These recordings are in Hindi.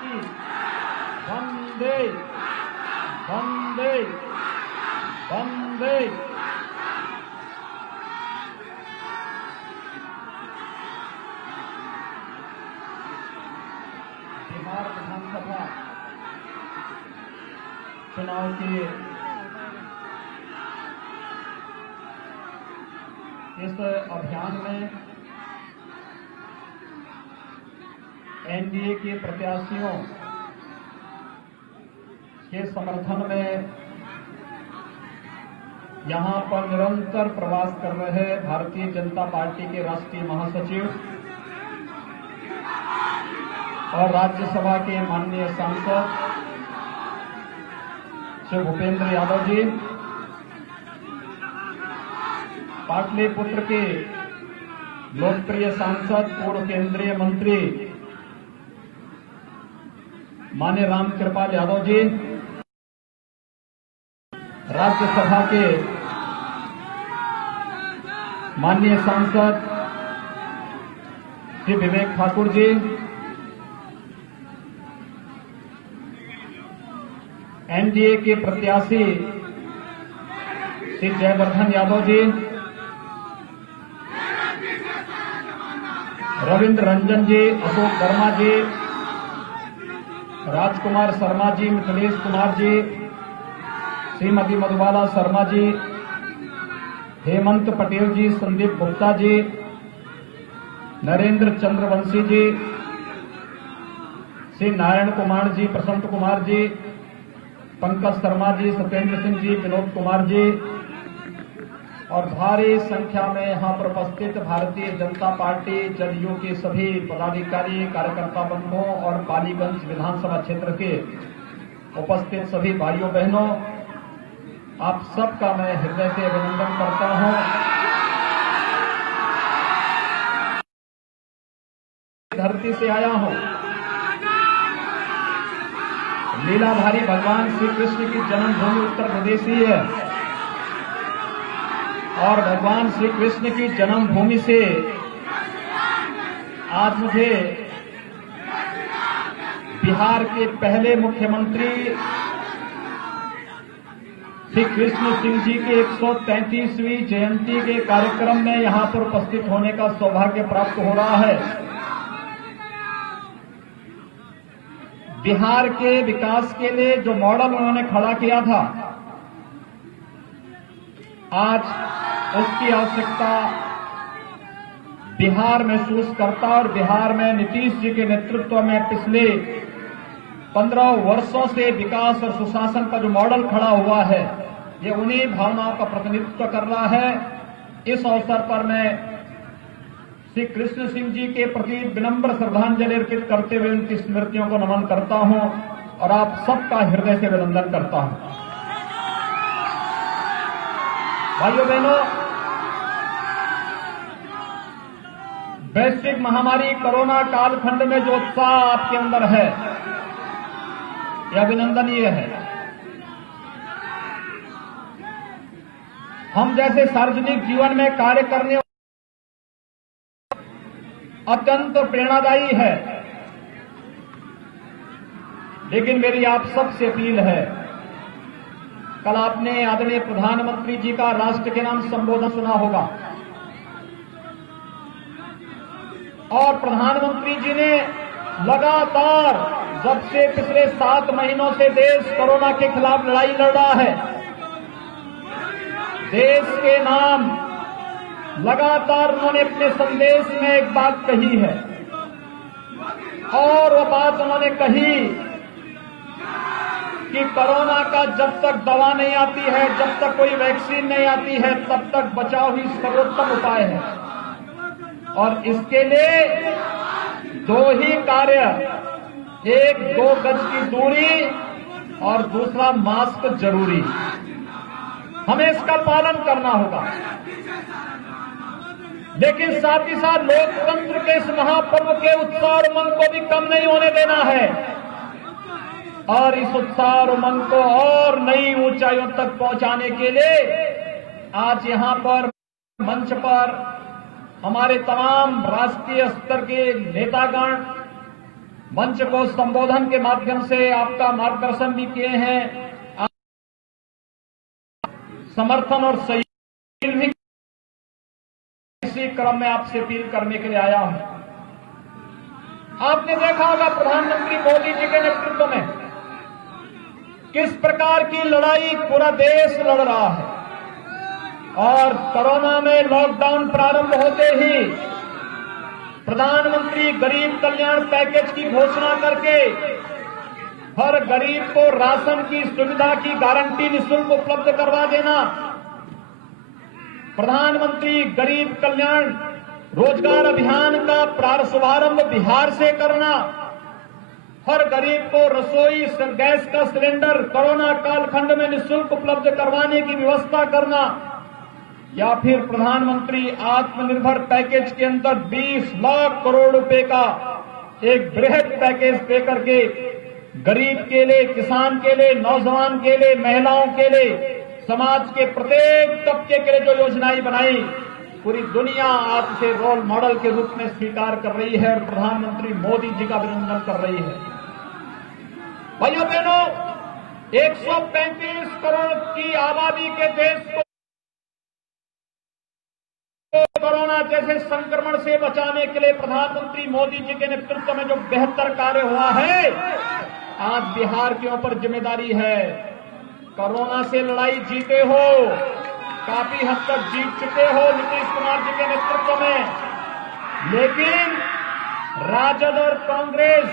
की वंदे वंदे वंदे। बिहार विधानसभा चुनाव के इस अभियान में एनडीए के प्रत्याशियों के समर्थन में यहां पर निरंतर प्रवास कर रहे भारतीय जनता पार्टी के राष्ट्रीय महासचिव और राज्यसभा के माननीय सांसद श्री भूपेंद्र यादव जी, पाटलिपुत्र के लोकप्रिय सांसद पूर्व केंद्रीय मंत्री माननीय रामकृपाल यादव जी, राज्यसभा के माननीय सांसद श्री विवेक ठाकुर जी, एनडीए के प्रत्याशी श्री जयवर्धन यादव जी, रविंद्र रंजन जी, अशोक वर्मा जी, राजकुमार शर्मा जी, मिथिलेश कुमार जी, श्रीमती मधुबाला शर्मा जी, हेमंत पटेल जी, संदीप गुप्ता जी, नरेंद्र चंद्रवंशी जी, श्री नारायण कुमार जी, प्रशांत कुमार जी, पंकज शर्मा जी, सत्येंद्र सिंह जी, विनोद कुमार जी और भारी संख्या में यहां पर उपस्थित भारतीय जनता पार्टी जदयू के सभी पदाधिकारी, कार्यकर्ता बंधुओं और पालीगंज विधानसभा क्षेत्र के उपस्थित सभी भाइयों बहनों, आप सबका मैं हृदय से अभिनंदन करता हूं। धरती से आया हूं, लीलाधारी भगवान श्री कृष्ण की जन्मभूमि उत्तर प्रदेश ही है और भगवान श्री कृष्ण की जन्मभूमि से आज मुझे बिहार के पहले मुख्यमंत्री श्री कृष्ण सिंह जी के 133वीं जयंती के कार्यक्रम में यहां पर उपस्थित होने का सौभाग्य प्राप्त हो रहा है। बिहार के विकास के लिए जो मॉडल उन्होंने खड़ा किया था, आज उसकी आवश्यकता बिहार महसूस करता और बिहार में नीतीश जी के नेतृत्व में पिछले 15 वर्षों से विकास और सुशासन का जो मॉडल खड़ा हुआ है, ये उन्हीं भावनाओं का प्रतिनिधित्व कर रहा है। इस अवसर पर मैं श्री कृष्ण सिंह जी के प्रति विनम्र श्रद्धांजलि अर्पित करते हुए उनकी स्मृतियों को नमन करता हूं और आप सबका हृदय से अभिनंदन करता हूं। भाइयों बहनों, वैश्विक महामारी कोरोना कालखंड में जो उत्साह आपके अंदर है, यह अभिनंदनीय है। हम जैसे सार्वजनिक जीवन में कार्य करने अत्यंत प्रेरणादायी है, लेकिन मेरी आप सबसे अपील है, कल आपने आदरणीय प्रधानमंत्री जी का राष्ट्र के नाम संबोधन सुना होगा और प्रधानमंत्री जी ने लगातार जब से पिछले 7 महीनों से देश कोरोना के खिलाफ लड़ाई लड़ रहा है, देश के नाम लगातार उन्होंने अपने संदेश में एक बात कही है और वह बात उन्होंने कही कि कोरोना का जब तक दवा नहीं आती है, जब तक कोई वैक्सीन नहीं आती है, तब तक बचाव ही सर्वोत्तम उपाय है। और इसके लिए 2 ही कार्य, एक 2 गज की दूरी और दूसरा मास्क जरूरी, हमें इसका पालन करना होगा। लेकिन साथ ही साथ लोकतंत्र के इस महापर्व के उत्साह और उमंग को भी कम नहीं होने देना है और इस उत्साह और उमंग को और नई ऊंचाइयों तक पहुंचाने के लिए आज यहां पर मंच पर हमारे तमाम राष्ट्रीय स्तर के नेतागण, मंच को संबोधन के माध्यम से आपका मार्गदर्शन भी किए हैं, समर्थन और सहयोग भी। इसी क्रम में आपसे अपील करने के लिए आया हूं। आपने देखा होगा प्रधानमंत्री मोदी जी के नेतृत्व में किस प्रकार की लड़ाई पूरा देश लड़ रहा है, और कोरोना में लॉकडाउन प्रारंभ होते ही प्रधानमंत्री गरीब कल्याण पैकेज की घोषणा करके हर गरीब को राशन की सुविधा की गारंटी निःशुल्क उपलब्ध करवा देना, प्रधानमंत्री गरीब कल्याण रोजगार अभियान का शुभारंभ बिहार से करना, हर गरीब को रसोई गैस का सिलेंडर कोरोना कालखंड में निःशुल्क उपलब्ध करवाने की व्यवस्था करना, या फिर प्रधानमंत्री आत्मनिर्भर पैकेज के अंदर 20 लाख करोड़ रुपए का एक बृहद पैकेज दे करके गरीब के लिए, किसान के लिए, नौजवान के लिए, महिलाओं के लिए, समाज के प्रत्येक तबके के लिए जो योजनाएं बनाई, पूरी दुनिया आज से रोल मॉडल के रूप में स्वीकार कर रही है और प्रधानमंत्री मोदी जी का अभिनंदन कर रही है। भाइयों बहनों, 135 करोड़ की आबादी के देश को कोरोना जैसे संक्रमण से बचाने के लिए प्रधानमंत्री मोदी जी के नेतृत्व में जो बेहतर कार्य हुआ है, आज बिहार के ऊपर जिम्मेदारी है। कोरोना से लड़ाई जीते हो, काफी हद तक जीत चुके हो नीतीश कुमार जी के नेतृत्व में, लेकिन राजद और कांग्रेस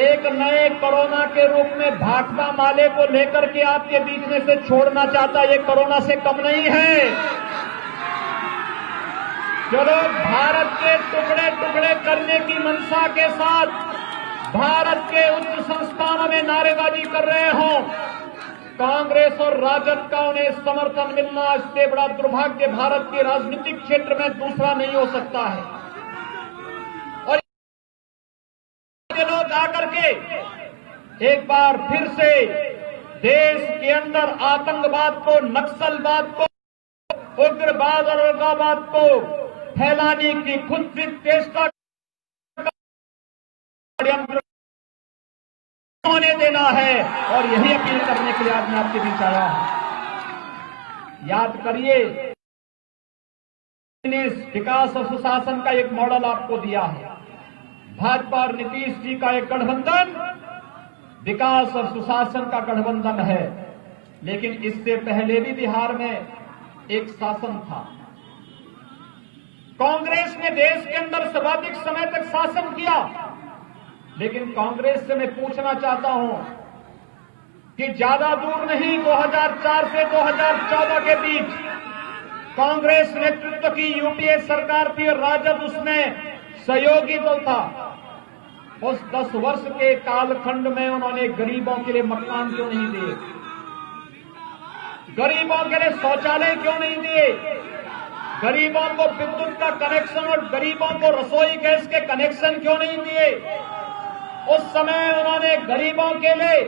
एक नए कोरोना के रूप में भाकपा माले को लेकर के आपके बीच में से छोड़ना चाहता। ये कोरोना से कम नहीं है। चलो, भारत के टुकड़े टुकड़े करने की मंशा के साथ भारत के उच्च संस्थानों में नारेबाजी कर रहे हो, कांग्रेस और राजद का उन्हें समर्थन मिलना, इससे बड़ा दुर्भाग्य भारत के राजनीतिक क्षेत्र में दूसरा नहीं हो सकता है। और ये लोग आकर के एक बार फिर से देश के अंदर आतंकवाद को, नक्सलवाद को, उग्रवाद और अलगाववाद को फैलाने की खुद भी चेष्टा होने देना है, और यही अपील करने के लिए आज मैं आपके बीच आया हूं। याद करिए, विकास और सुशासन का एक मॉडल आपको दिया है। भाजपा और नीतीश जी का एक गठबंधन विकास और सुशासन का गठबंधन है, लेकिन इससे पहले भी बिहार में एक शासन था। कांग्रेस ने देश के अंदर सर्वाधिक समय तक शासन किया, लेकिन कांग्रेस से मैं पूछना चाहता हूं कि ज्यादा दूर नहीं, 2004 से 2014 के बीच कांग्रेस नेतृत्व की यूपीए सरकार थी और राजद उसमें सहयोगी दल था। उस 10 वर्ष के कालखंड में उन्होंने गरीबों के लिए मकान क्यों नहीं दिए? गरीबों के लिए शौचालय क्यों नहीं दिए? गरीबों को विद्युत का कनेक्शन और गरीबों को रसोई गैस के कनेक्शन क्यों नहीं दिए? उस समय उन्होंने गरीबों के लिए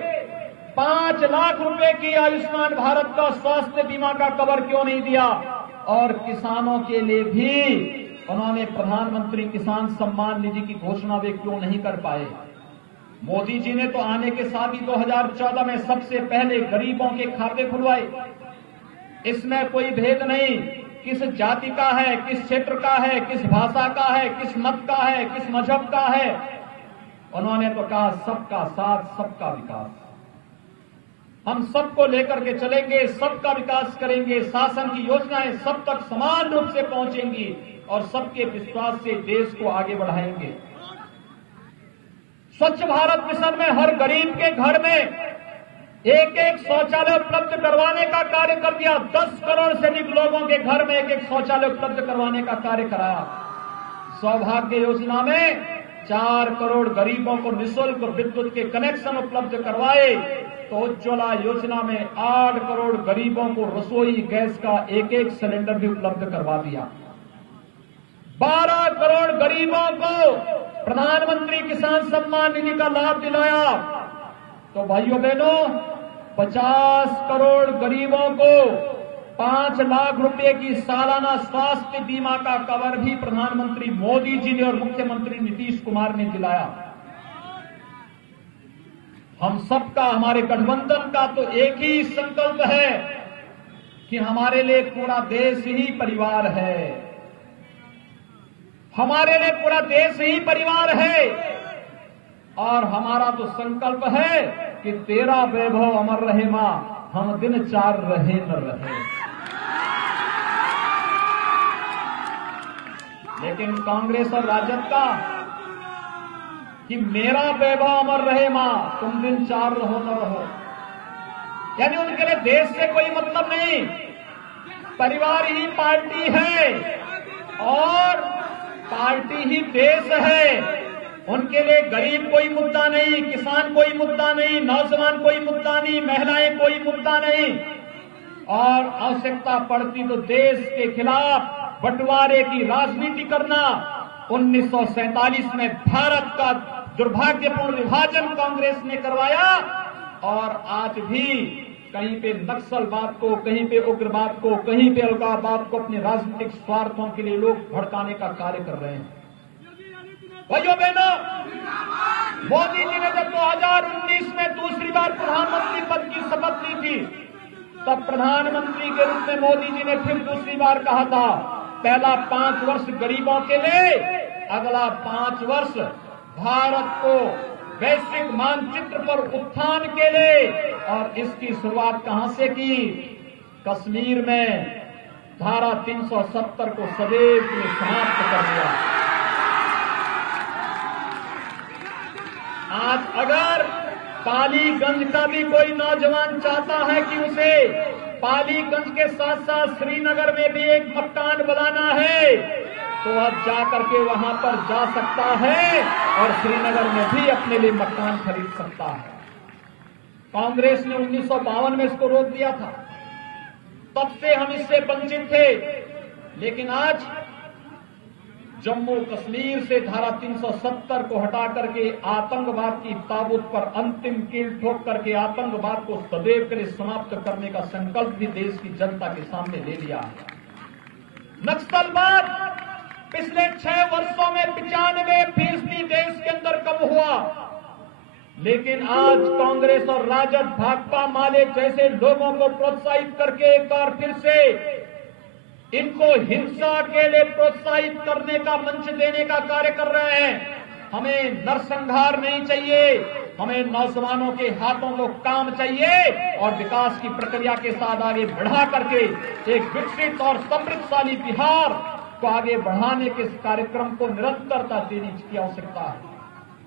5 लाख रुपए की आयुष्मान भारत का स्वास्थ्य बीमा का कवर क्यों नहीं दिया? और किसानों के लिए भी उन्होंने प्रधानमंत्री किसान सम्मान निधि की घोषणा वे क्यों नहीं कर पाए? मोदी जी ने तो आने के साथ ही 2014 में सबसे पहले गरीबों के खाते खुलवाए। इसमें कोई भेद नहीं, किस जाति का है, किस क्षेत्र का है, किस भाषा का है, किस मत का है, किस मजहब का है। उन्होंने तो कहा सबका साथ, सबका विकास। हम सबको लेकर के चलेंगे, सबका विकास करेंगे, शासन की योजनाएं सब तक समान रूप से पहुंचेंगी और सबके विश्वास से देश को आगे बढ़ाएंगे। स्वच्छ भारत मिशन में हर गरीब के घर में एक एक शौचालय उपलब्ध करवाने का कार्य कर दिया। 10 करोड़ से अधिक लोगों के घर में एक एक शौचालय उपलब्ध करवाने का कार्य कराया। सौभाग्य योजना में 4 करोड़ गरीबों को निःशुल्क विद्युत के कनेक्शन उपलब्ध करवाए, तो उज्ज्वला योजना में 8 करोड़ गरीबों को रसोई गैस का एक एक सिलेंडर भी उपलब्ध करवा दिया। 12 करोड़ गरीबों को प्रधानमंत्री किसान सम्मान निधि का लाभ दिलाया। तो भाइयों बहनों, 50 करोड़ गरीबों को 5 लाख रुपए की सालाना स्वास्थ्य बीमा का कवर भी प्रधानमंत्री मोदी जी ने और मुख्यमंत्री नीतीश कुमार ने दिलाया। हम सबका, हमारे गठबंधन का तो एक ही संकल्प है कि हमारे लिए पूरा देश ही परिवार है। हमारे लिए पूरा देश ही परिवार है और हमारा तो संकल्प है कि तेरा वैभव अमर रहे मां, हम दिन चार रहे न रहे। लेकिन कांग्रेस और राजद का कि मेरा वैभव अमर रहे मां, तुम दिन चार रहो न रहो, यानी उनके लिए देश से कोई मतलब नहीं, परिवार ही पार्टी है और पार्टी ही देश है। उनके लिए गरीब कोई मुद्दा नहीं, किसान कोई मुद्दा नहीं, नौजवान कोई मुद्दा नहीं, महिलाएं कोई मुद्दा नहीं, और आवश्यकता पड़ती तो देश के खिलाफ बंटवारे की राजनीति करना। 1947 में भारत का दुर्भाग्यपूर्ण विभाजन कांग्रेस ने करवाया और आज भी कहीं पे नक्सलवाद को, कहीं पे उग्रवाद को, कहीं पे अलगाववाद को अपने राजनीतिक स्वार्थों के लिए लोग भड़काने का कार्य कर रहे हैं। भाइयों बहनों, मोदी जी ने जब 2019 में दूसरी बार प्रधानमंत्री पद की शपथ ली थी, तब प्रधानमंत्री के रूप में मोदी जी ने फिर दूसरी बार कहा था, पहला 5 वर्ष गरीबों के लिए, अगला 5 वर्ष भारत को वैश्विक मानचित्र पर उत्थान के लिए। और इसकी शुरुआत कहां से की? कश्मीर में धारा 370 को सदैव के लिए समाप्त कर दिया। आज अगर पालीगंज का भी कोई नौजवान चाहता है कि उसे पालीगंज के साथ साथ श्रीनगर में भी एक मकान बनाना है, तो अब जाकर के वहां पर जा सकता है और श्रीनगर में भी अपने लिए मकान खरीद सकता है। कांग्रेस ने 1952 में इसको रोक दिया था, तब से हम इससे वंचित थे। लेकिन आज जम्मू कश्मीर से धारा 370 को हटा करके आतंकवाद की ताबूत पर अंतिम कील ठोक करके आतंकवाद को सदैव के लिए समाप्त करने का संकल्प भी देश की जनता के सामने ले लिया है। नक्सलवाद पिछले 6 वर्षों में 95% देश के अंदर कम हुआ, लेकिन आज कांग्रेस और राजद, भाकपा माले जैसे लोगों को प्रोत्साहित करके एक बार फिर से इनको हिंसा के लिए प्रोत्साहित करने का मंच देने का कार्य कर रहे हैं। हमें नरसंहार नहीं चाहिए, हमें नौजवानों के हाथों को काम चाहिए और विकास की प्रक्रिया के साथ आगे बढ़ा करके एक विकसित और समृद्धशाली बिहार को आगे बढ़ाने के कार्यक्रम को निरंतरता देने की आवश्यकता है।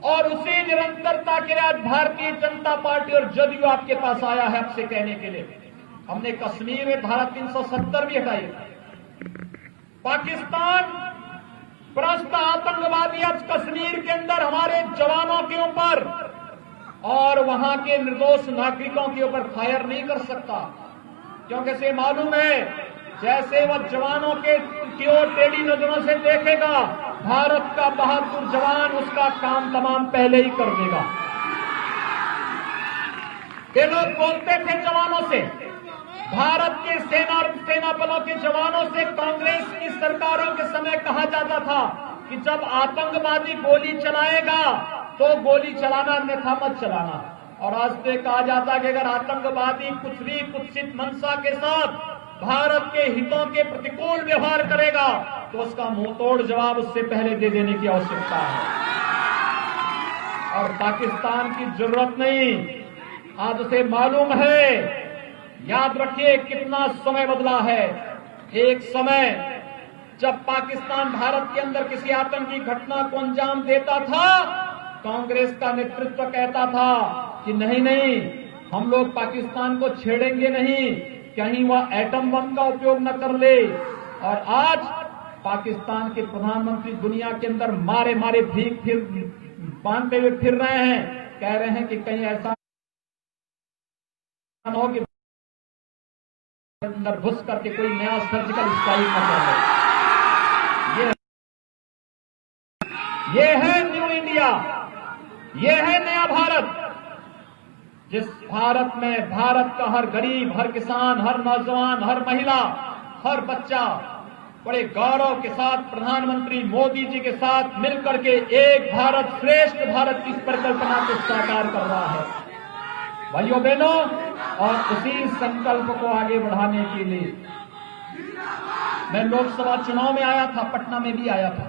और उसी निरंतरता के लिए आज भारतीय जनता पार्टी और जदयू आपके पास आया है आपसे कहने के लिए। हमने कश्मीर में धारा 370 भी हटाई। पाकिस्तान प्रस्त आतंकवादी आज कश्मीर के अंदर हमारे जवानों के ऊपर और वहां के निर्दोष नागरिकों के ऊपर फायर नहीं कर सकता, क्योंकि इसे मालूम है जैसे वह जवानों के की ओर टेढ़ी नजरों से देखेगा, भारत का बहादुर जवान उसका काम तमाम पहले ही कर देगा। ये लोग बोलते थे जवानों से, भारत के सेना बलों के जवानों से कांग्रेस की सरकारों के समय कहा जाता था कि जब आतंकवादी गोली चलाएगा तो गोली चलाना, अन्यथा मत चलाना। और आज से कहा जाता है कि अगर आतंकवादी कुछ भी कुत्सित मंशा के साथ भारत के हितों के प्रतिकूल व्यवहार करेगा तो उसका मुंहतोड़ जवाब उससे पहले दे देने की आवश्यकता है। और पाकिस्तान की जरूरत नहीं, आज उसे मालूम है। याद रखिए कितना समय बदला है। एक समय जब पाकिस्तान भारत के अंदर किसी आतंकी घटना को अंजाम देता था, कांग्रेस का नेतृत्व कहता था कि नहीं नहीं, हम लोग पाकिस्तान को छेड़ेंगे नहीं, कहीं वह एटम बम का उपयोग न कर ले। और आज पाकिस्तान के प्रधानमंत्री दुनिया के अंदर मारे मारे भीख फिर बांधते हुए फिर रहे हैं, कह रहे हैं कि कहीं ऐसा न हो कि अंदर घुस करके कोई नया सर्जिकल स्ट्राइक न कर ले। ये है न्यू इंडिया, ये है नया भारत, जिस भारत में भारत का हर गरीब, हर किसान, हर नौजवान, हर महिला, हर बच्चा बड़े गौरव के साथ प्रधानमंत्री मोदी जी के साथ मिलकर के एक भारत श्रेष्ठ भारत की परिकल्पना को साकार कर रहा है। भाइयों बहनों, और उसी संकल्प को आगे बढ़ाने के लिए मैं लोकसभा चुनाव में आया था, पटना में भी आया था,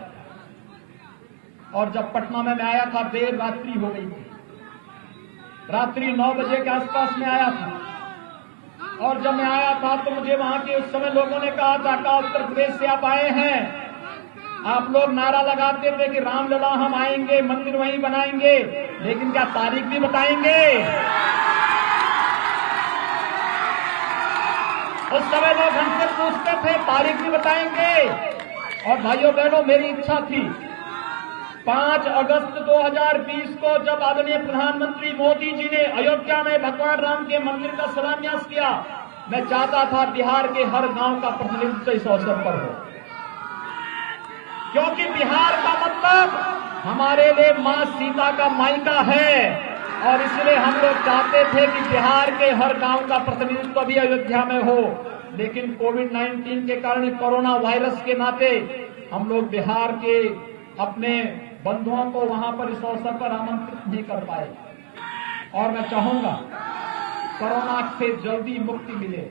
और जब पटना में मैं आया था देर रात्रि हो गई थी, रात्रि 9 बजे के आसपास में आया था। और जब मैं आया था तो मुझे वहां के उस समय लोगों ने कहा था कि उत्तर प्रदेश से आप आए हैं, आप लोग नारा लगाते थे कि रामलला हम आएंगे, मंदिर वहीं बनाएंगे, लेकिन क्या तारीख भी बताएंगे? उस समय लोग हमसे पूछते थे तारीख भी बताएंगे। और भाइयों बहनों, मेरी इच्छा थी 5 अगस्त 2020 को जब आदरणीय प्रधानमंत्री मोदी जी ने अयोध्या में भगवान राम के मंदिर का शिलान्यास किया, मैं चाहता था बिहार के हर गांव का प्रतिनिधित्व इस अवसर पर हो, क्योंकि बिहार का मतलब हमारे लिए मां सीता का मायका है, और इसलिए हम लोग चाहते थे कि बिहार के हर गांव का प्रतिनिधित्व भी अयोध्या में हो। लेकिन कोविड-19 के कारण, कोरोना वायरस के नाते हम लोग बिहार के अपने बंधुओं को वहां पर इस अवसर पर आमंत्रित नहीं कर पाए। और मैं चाहूंगा कोरोना से जल्दी मुक्ति मिले।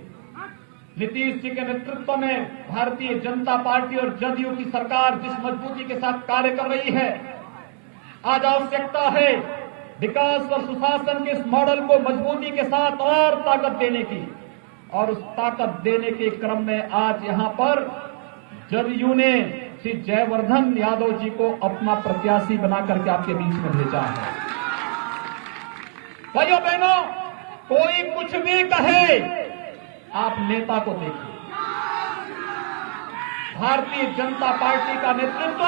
नीतीश जी के नेतृत्व में भारतीय जनता पार्टी और जदयू की सरकार जिस मजबूती के साथ कार्य कर रही है, आज आवश्यकता है विकास और सुशासन के इस मॉडल को मजबूती के साथ और ताकत देने की। और उस ताकत देने के क्रम में आज यहां पर जदयू ने श्री जयवर्धन यादव जी को अपना प्रत्याशी बना करके आपके बीच में भेजा है। भाइयों बहनों, कोई कुछ भी कहे, आप नेता को देखिए। भारतीय जनता पार्टी का नेतृत्व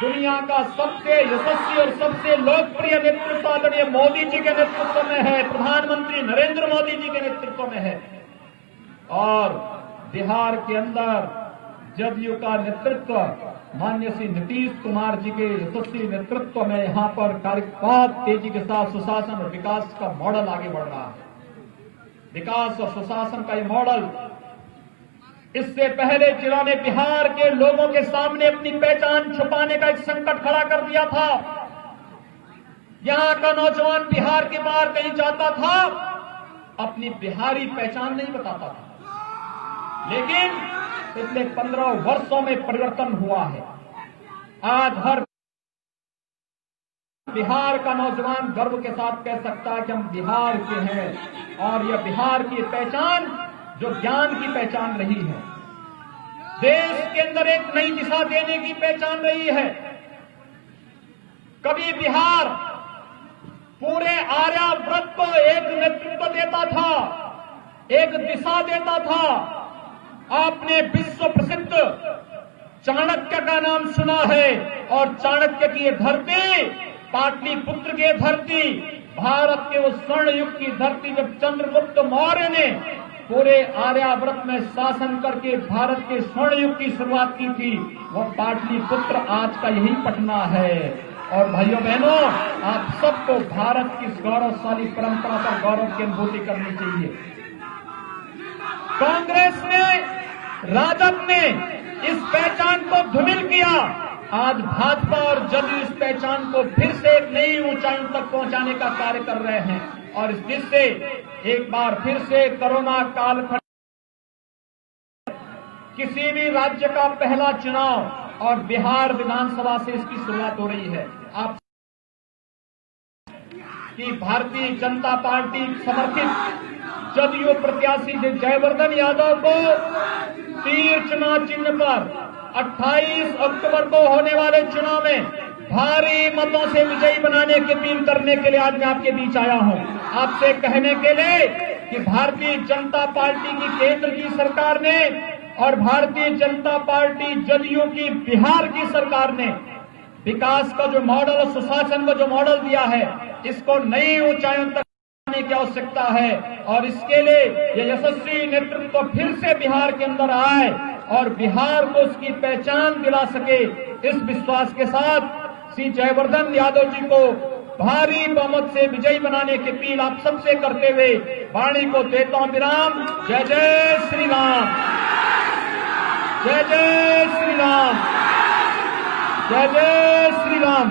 दुनिया का सबसे यशस्वी और सबसे लोकप्रिय नेतृत्व आदरणीय मोदी जी के नेतृत्व में है, प्रधानमंत्री नरेंद्र मोदी जी के नेतृत्व में है। और बिहार के अंदर जदयू का नेतृत्व माननीय श्री नीतीश कुमार जी के यशस्वी नेतृत्व में यहां पर बहुत तेजी के साथ सुशासन और विकास का मॉडल आगे बढ़ रहा है। विकास और सुशासन का ये मॉडल इससे पहले जिन्होंने बिहार के लोगों के सामने अपनी पहचान छुपाने का एक संकट खड़ा कर दिया था। यहां का नौजवान बिहार के बाहर कहीं जाता था, अपनी बिहारी पहचान नहीं बताता था, लेकिन पिछले 15 वर्षों में परिवर्तन हुआ है। आज हर बिहार का नौजवान गर्व के साथ कह सकता है कि हम बिहार के हैं, और यह बिहार की पहचान जो ज्ञान की पहचान रही है, देश के अंदर एक नई दिशा देने की पहचान रही है। कभी बिहार पूरे आर्यावर्त को एक नेतृत्व देता था, एक दिशा देता था। आपने विश्व प्रसिद्ध चाणक्य का नाम सुना है, और चाणक्य की ये धरती, पाटलिपुत्र की धरती, भारत के उस स्वर्ण युग की धरती, जब चंद्रगुप्त मौर्य ने पूरे आर्यावर्त में शासन करके भारत के स्वर्ण युग की शुरुआत की थी, वह पाटलिपुत्र आज का यही पटना है। और भाइयों बहनों, आप सबको भारत की इस गौरवशाली परंपरा पर गौरव की अनुभूति करनी चाहिए। कांग्रेस ने, राजद ने इस पहचान को धूमिल किया। आज भाजपा और जदयू इस पहचान को फिर से एक नई ऊंचाइयों तक पहुंचाने का कार्य कर रहे हैं, और जिससे एक बार फिर से कोरोना कालखंड किसी भी राज्य का पहला चुनाव, और बिहार विधानसभा से इसकी शुरुआत हो रही है। आप कि भारतीय जनता पार्टी समर्थित जदयू प्रत्याशी जयवर्धन यादव को तीर चुनाव चिन्ह पर 28 अक्टूबर को होने वाले चुनाव में भारी मतों से विजयी बनाने की अपील करने के लिए आज मैं आपके बीच आया हूं, आपसे कहने के लिए कि भारतीय जनता पार्टी की केंद्र की सरकार ने और भारतीय जनता पार्टी जदयू की बिहार की सरकार ने विकास का जो मॉडल और सुशासन का जो मॉडल दिया है, इसको नई ऊंचाइयों तक लाने की आवश्यकता है। और इसके लिए यह यशस्वी नेतृत्व फिर से बिहार के अंदर आए और बिहार को उसकी पहचान दिला सके, इस विश्वास के साथ श्री जयवर्धन यादव जी को भारी बहुमत से विजयी बनाने की अपील आप सबसे करते हुए वाणी को देता हूं विराम। जय जय श्री राम, जय जय श्री राम, जय जय श्री राम।